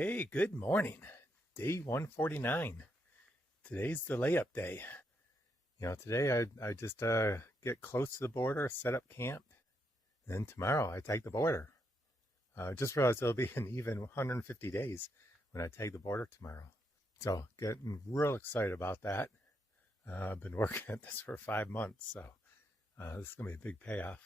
Hey, good morning. Day 149. Today's the layup day. Today I just get close to the border, set up camp, and then tomorrow I tag the border. Just realized it'll be an even 150 days when I tag the border tomorrow. So getting real excited about that. I've been working at this for 5 months, so this is going to be a big payoff.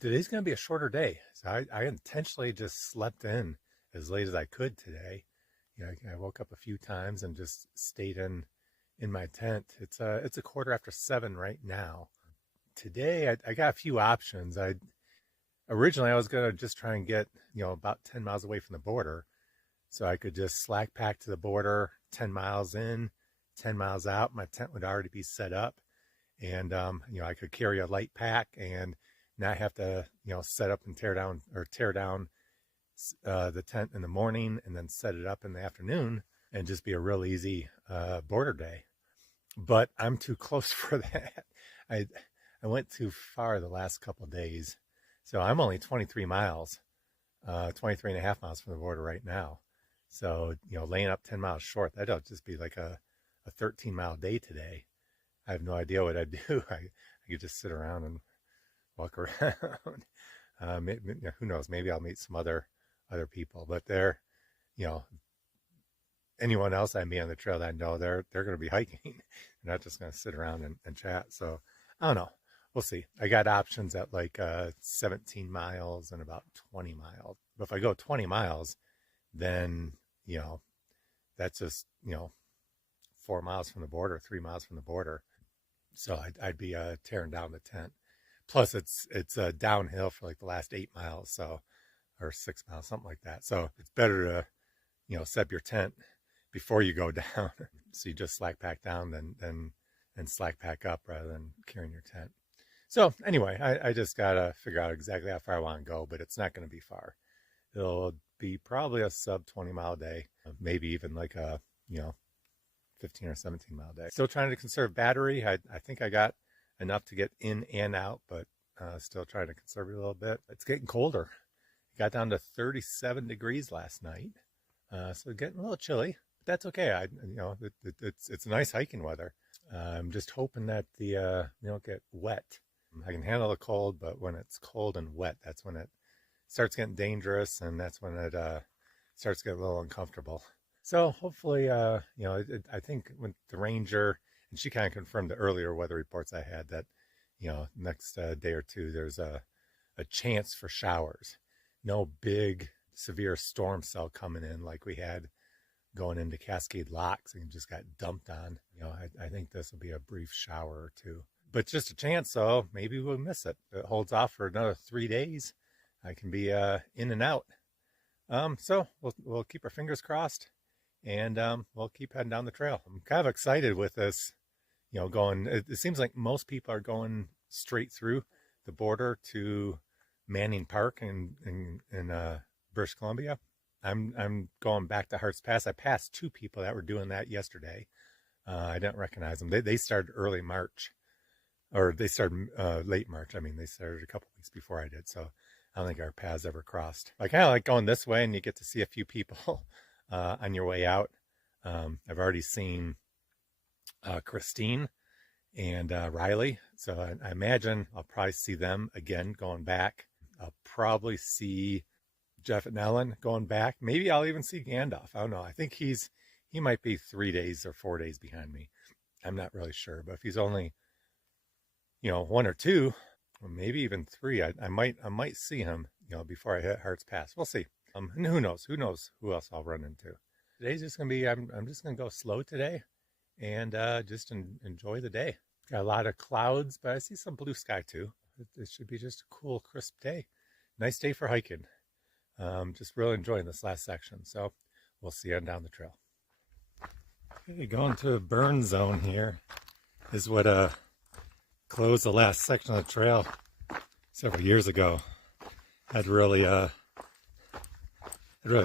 Today's going to be a shorter day, so I intentionally just slept in as late as I could today. I woke up a few times and just stayed in my tent. It's a 7:15 right now. Today I got a few options. Originally I was going to just try and get about 10 miles away from the border, so I could just slack pack to the border, 10 miles in, 10 miles out. My tent would already be set up, and I could carry a light pack and not have to set up and tear down the tent in the morning and then set it up in the afternoon, and just be a real easy border day. But I'm too close for that. I went too far the last couple of days, so I'm only 23 miles, 23 and a half miles from the border right now. So laying up 10 miles short, that'll just be like a 13-mile day today. I have no idea what I'd do. I could just sit around and walk around. Who knows? Maybe I'll meet some other people. But they're, anyone else I meet on the trail that I know, they're going to be hiking. They're not just going to sit around and chat. So I don't know. We'll see. I got options at like 17 miles and about 20 miles. But if I go 20 miles, then that's just 4 miles from the border, 3 miles from the border. So I'd be tearing down the tent. Plus, it's downhill for like the last 8 miles, or 6 miles, something like that. So it's better to, set up your tent before you go down. So you just slack pack down than slack pack up rather than carrying your tent. So anyway, I just gotta figure out exactly how far I want to go, but it's not going to be far. It'll be probably a sub 20-mile day, maybe even like a 15 or 17-mile day. Still trying to conserve battery. I think I got enough to get in and out, but still trying to conserve it a little bit. It's getting colder. It got down to 37 degrees last night, so getting a little chilly, but that's okay. It's nice hiking weather. I'm just hoping that we don't get wet. I can handle the cold, but when it's cold and wet, that's when it starts getting dangerous, and that's when it starts getting a little uncomfortable. So hopefully, I think with the ranger, and she kind of confirmed the earlier weather reports I had that, next day or two, there's a chance for showers. No big severe storm cell coming in like we had going into Cascade Locks and just got dumped on. I think this will be a brief shower or two, but just a chance. So maybe we'll miss it. If it holds off for another 3 days, I can be in and out. So we'll keep our fingers crossed, and we'll keep heading down the trail. I'm kind of excited with this. It seems like most people are going straight through the border to Manning Park in British Columbia. I'm going back to Harts Pass. I passed 2 people that were doing that yesterday. I didn't recognize them. They started early March, or they started late March. I mean, they started a couple weeks before I did. So I don't think our paths ever crossed. I kind of like going this way, and you get to see a few people on your way out. I've already seen Christine and Riley, so I imagine I'll probably see them again going back. I'll probably see Jeff and Ellen going back. Maybe I'll even see Gandalf. I don't know. I think he might be 3 days or 4 days behind me. I'm not really sure, but if he's only 1 or 2, or maybe even 3, I might see him before I hit Harts Pass. We'll see. And who knows who else I'll run into. Today's just gonna be I'm just gonna go slow today, and just enjoy the day. Got a lot of clouds, but I see some blue sky too. It should be just a cool, crisp day. Nice day for hiking. Just really enjoying this last section. So we'll see you down the trail. Okay, going to a burn zone here is what closed the last section of the trail several years ago. It really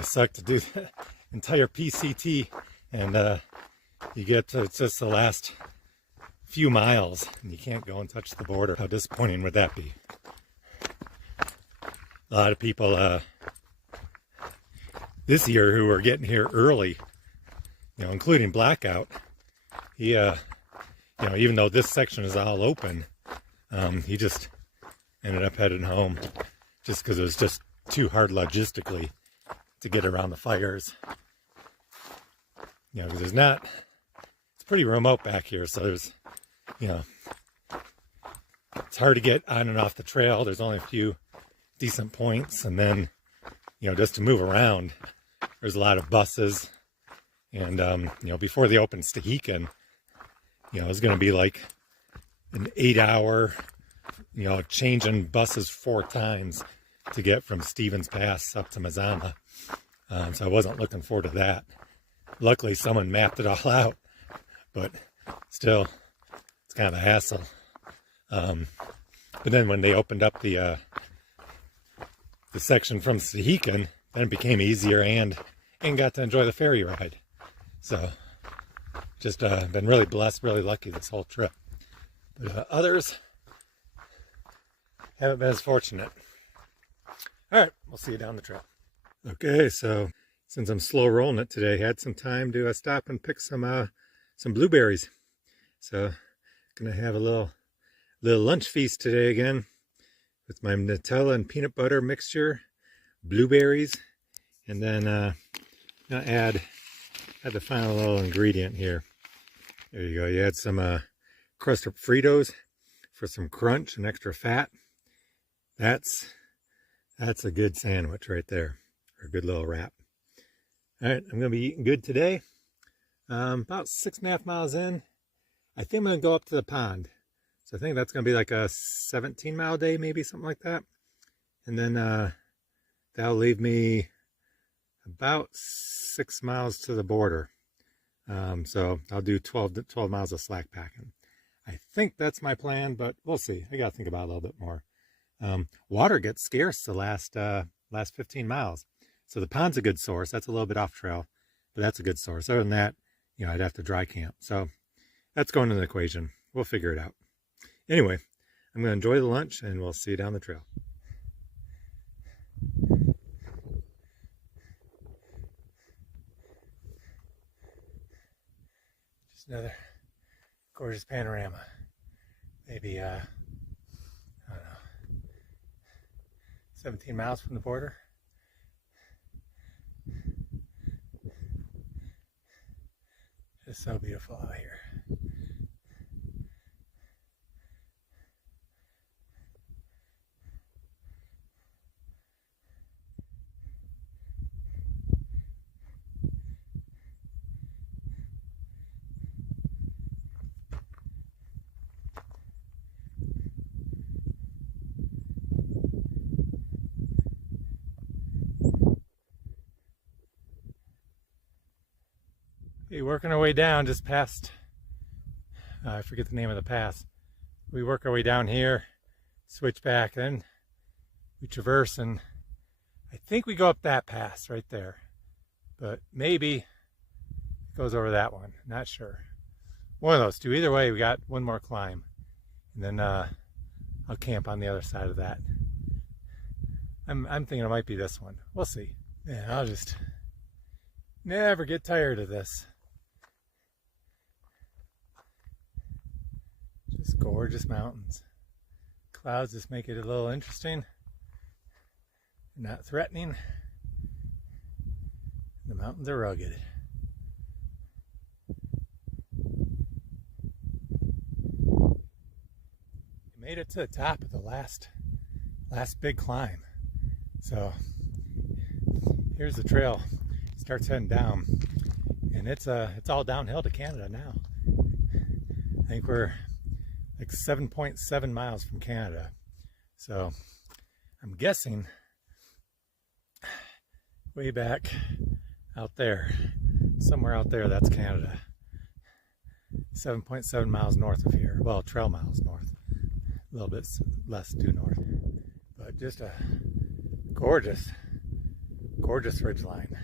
sucked to do the entire PCT, and you get to just the last few miles and you can't go and touch the border. How disappointing would that be? A lot of people this year who were getting here early, including blackout. He, even though this section is all open, he just ended up heading home just because it was just too hard logistically to get around the fires. Because there's not, it's pretty remote back here, so there's, it's hard to get on and off the trail. There's only a few decent points, and then, just to move around, there's a lot of buses. And, before they opened Stehekin, it's going to be like an 8-hour, changing buses 4 times to get from Stevens Pass up to Mazama. So I wasn't looking forward to that. Luckily, someone mapped it all out, but still, it's kind of a hassle. But then when they opened up the section from Stehekin, then it became easier and got to enjoy the ferry ride. So just been really blessed, really lucky this whole trip. But others haven't been as fortunate. All right, we'll see you down the trail. Okay, so since I'm slow rolling it today, had some time to stop and pick some blueberries. So gonna have a little lunch feast today again with my Nutella and peanut butter mixture, blueberries, and then I'll add the final little ingredient here. There you go. You add some crushed Fritos for some crunch and extra fat. That's a good sandwich right there, or a good little wrap. All right, I'm gonna be eating good today. About 6.5 miles in, I think I'm gonna go up to the pond. So I think that's gonna be like a 17-mile day, maybe something like that. And then that'll leave me about 6 miles to the border. So I'll do 12 miles of slack packing. I think that's my plan, but we'll see. I gotta think about it a little bit more. Water gets scarce the last 15 miles. So the pond's a good source. That's a little bit off trail, but that's a good source. Other than that, I'd have to dry camp. So that's going in the equation. We'll figure it out. Anyway, I'm going to enjoy the lunch, and we'll see you down the trail. Just another gorgeous panorama. Maybe, I don't know, 17 miles from the border. It's so beautiful out here. Okay, working our way down just past, I forget the name of the pass. We work our way down here, switch back, then we traverse, and I think we go up that pass right there. But maybe it goes over that one, not sure. One of those two. Either way, we got one more climb. And then I'll camp on the other side of that. I'm thinking it might be this one. We'll see. Yeah, I'll just never get tired of this. Just gorgeous mountains. Clouds just make it a little interesting. Not threatening. The mountains are rugged. We made it to the top of the last big climb. So here's the trail. It starts heading down, and it's all downhill to Canada now. I think we're like 7.7 miles from Canada. So I'm guessing way back out there, somewhere out there, that's Canada. 7.7 miles north of here. Well, trail miles north. A little bit less due north. But just a gorgeous, gorgeous ridgeline.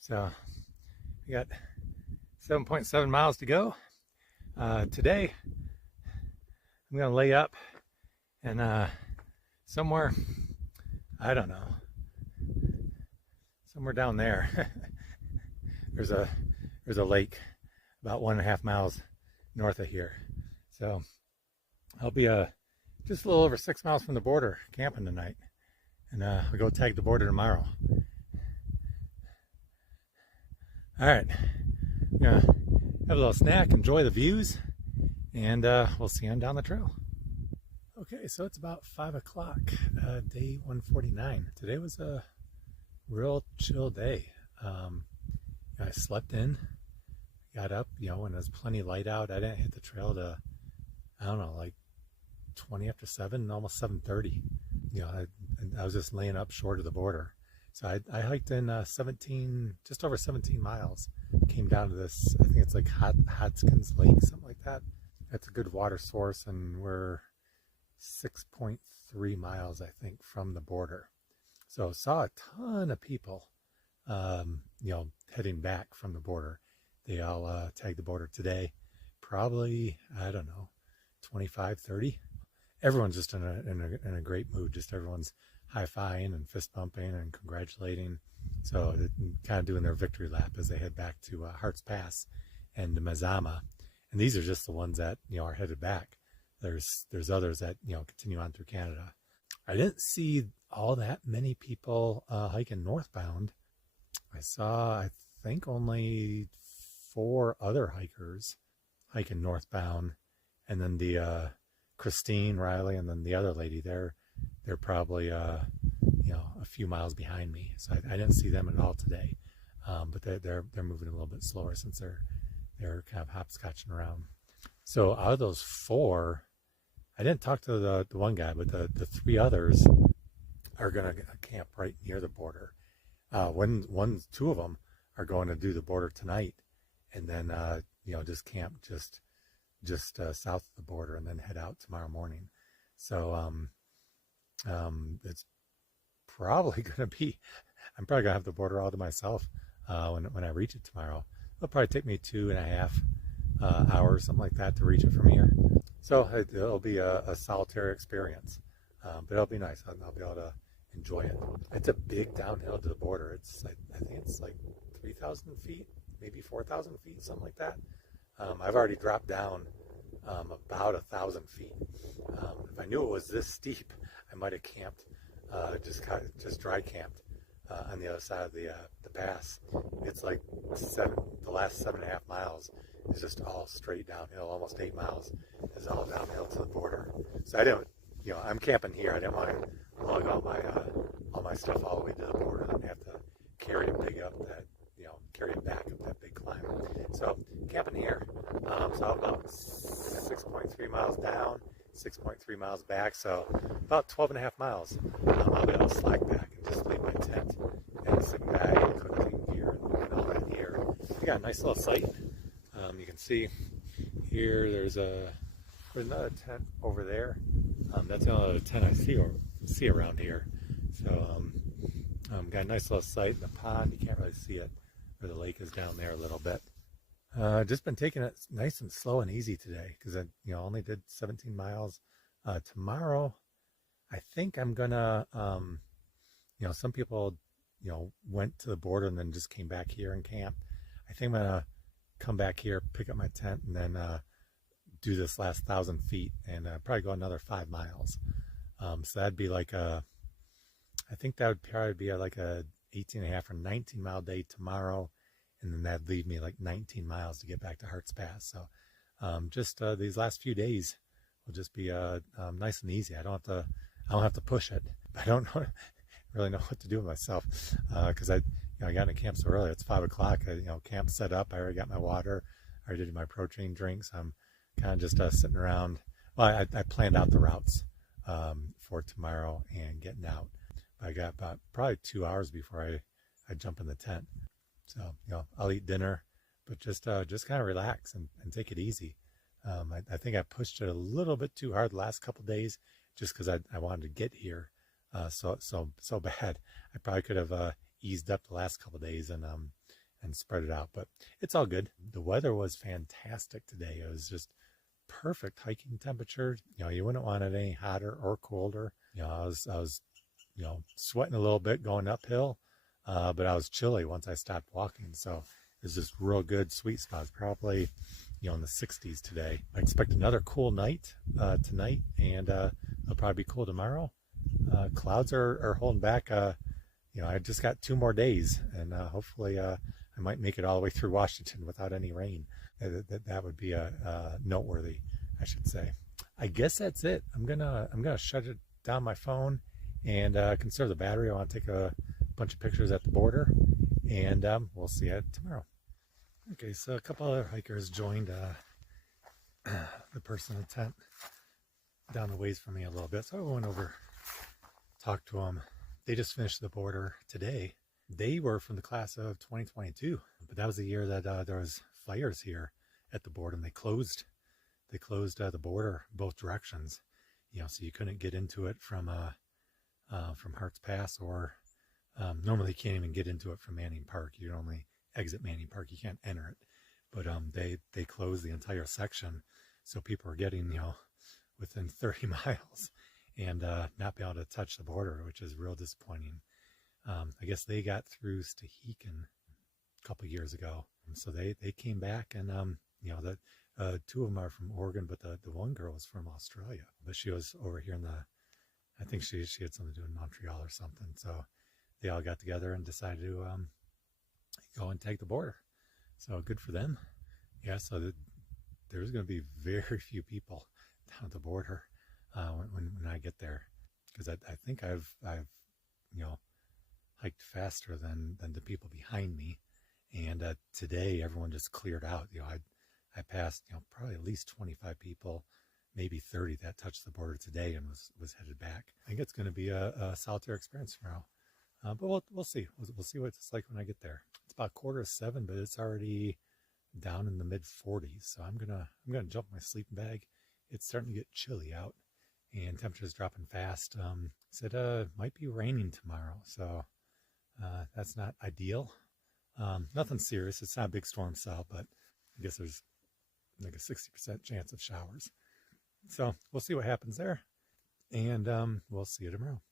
So we got 7.7 miles to go. Today, I'm gonna lay up and somewhere I don't know, somewhere down there. there's a there's a lake about 1.5 miles north of here. So I'll be just a little over 6 miles from the border camping tonight, and I'll go tag the border tomorrow. All right, gonna have a little snack, enjoy the views, and we'll see you down the trail. Okay, so it's about 5 o'clock, day 149. Today was a real chill day. I slept in, got up, when there's plenty light out. I didn't hit the trail to, I don't know, like 20 after 7, almost 7:30. I was just laying up short of the border. So I hiked in 17, just over 17 miles. Came down to this, I think it's like Hodskins Lake, something like that. That's a good water source, and we're 6.3 miles, I think, from the border. So saw a ton of people, heading back from the border. They all tagged the border today. Probably, I don't know, 25, 30. Everyone's just in a great mood. Just everyone's high-fiving and fist bumping and congratulating. So kind of doing their victory lap as they head back to Harts Pass and Mazama. And these are just the ones that are headed back. There's others that continue on through Canada. I didn't see all that many people hiking northbound. I saw, I think, only 4 other hikers hiking northbound, and then the Christine, Riley, and then the other lady. They're probably a few miles behind me, so I didn't see them at all today. But they're moving a little bit slower since they're kind of hopscotching around. So out of those 4, I didn't talk to the one guy, but the 3 others are gonna camp right near the border. 2 of them are going to do the border tonight, and then just camp just south of the border, and then head out tomorrow morning. So it's probably gonna be, I'm probably gonna have the border all to myself when I reach it tomorrow. It'll probably take me 2.5 hours, something like that, to reach it from here. So it'll be a solitary experience, but it'll be nice. I'll be able to enjoy it. It's a big downhill to the border. I think it's like 3,000 feet, maybe 4,000 feet, something like that. I've already dropped down about 1,000 feet. If I knew it was this steep, I might have camped, just dry camped on the other side of the pass. It's like the last 7.5 miles is just all straight downhill. Almost 8 miles is all downhill to the border. So I didn't, I'm camping here. I didn't want to lug all my stuff all the way to the border and have to carry it carry it back up that big climb. So camping here. So about 6.3 miles down, 6.3 miles back. So about 12.5 miles. I'll be able to slack back and just leave my tent and sit back and cook gear and all that here. We got a nice little site. You can see here there's another tent over there. That's the only other tent I see around here. So got a nice little site in the pond. You can't really see it, where the lake is down there a little bit. Just been taking it nice and slow and easy today, because I only did 17 miles. Tomorrow, I think I'm gonna some people went to the border and then just came back here and camped. I think I'm gonna come back here, pick up my tent, and then do this last 1,000 feet and probably go another 5 miles. So that'd be like I think that would probably be like a 18.5 or 19 mile day tomorrow, and then that'd leave me like 19 miles to get back to Harts Pass. So these last few days will just be nice and easy. I don't have to push it. I don't really know what to do with myself, because I got into camp so early. It's 5 o'clock. Camp set up. I already got my water. I already did my protein drinks. I'm kind of just sitting around. Well, I planned out the routes for tomorrow and getting out. I got about probably 2 hours before I jump in the tent. So I'll eat dinner, but just kind of relax and take it easy. I think I pushed it a little bit too hard the last couple of days, just because I wanted to get here so bad. I probably could have eased up the last couple of days and spread it out, but it's all good. The weather was fantastic today. It was just perfect hiking temperature. You wouldn't want it any hotter or colder. I was sweating a little bit going uphill, but I was chilly once I stopped walking. So it's just real good sweet spots, probably, in the 60s today. I expect another cool night tonight, and it'll probably be cool tomorrow. Clouds are holding back. I just got 2 more days, and hopefully I might make it all the way through Washington without any rain. That would be noteworthy, I should say. I guess that's it. I'm gonna shut it down my phone and conserve the battery. I want to take a bunch of pictures at the border, and we'll see you tomorrow. Okay, so a couple other hikers joined the person in the tent down the ways from me a little bit. So I went over, talked to them. They just finished the border today. They were from the class of 2022, but that was the year that there was fires here at the border, and they closed the border both directions. So you couldn't get into it from Harts Pass, or normally you can't even get into it from Manning Park. You only exit Manning Park. You can't enter it. But they closed the entire section, so people were getting within 30 miles and not be able to touch the border, which is real disappointing. I guess they got through Stehekin a couple years ago, so they came back, and that two of them are from Oregon, but the one girl was from Australia, but she was over here I think she had something to do in Montreal or something. So they all got together and decided to go and take the border. So good for them. Yeah, so there's going to be very few people down at the border when I get there, because I think I've hiked faster than the people behind me, and today everyone just cleared out. I passed probably at least 25 people, maybe 30 that touched the border today and was headed back. I think it's going to be a solitary experience tomorrow, but we'll see. We'll see what it's like when I get there. It's about 6:45, but it's already down in the mid 40s. So I'm gonna jump my sleeping bag. It's starting to get chilly out, and temperature's dropping fast. Said might be raining tomorrow, so that's not ideal. Nothing serious. It's not a big storm cell, but I guess there's like a 60% chance of showers. So we'll see what happens there, and we'll see you tomorrow.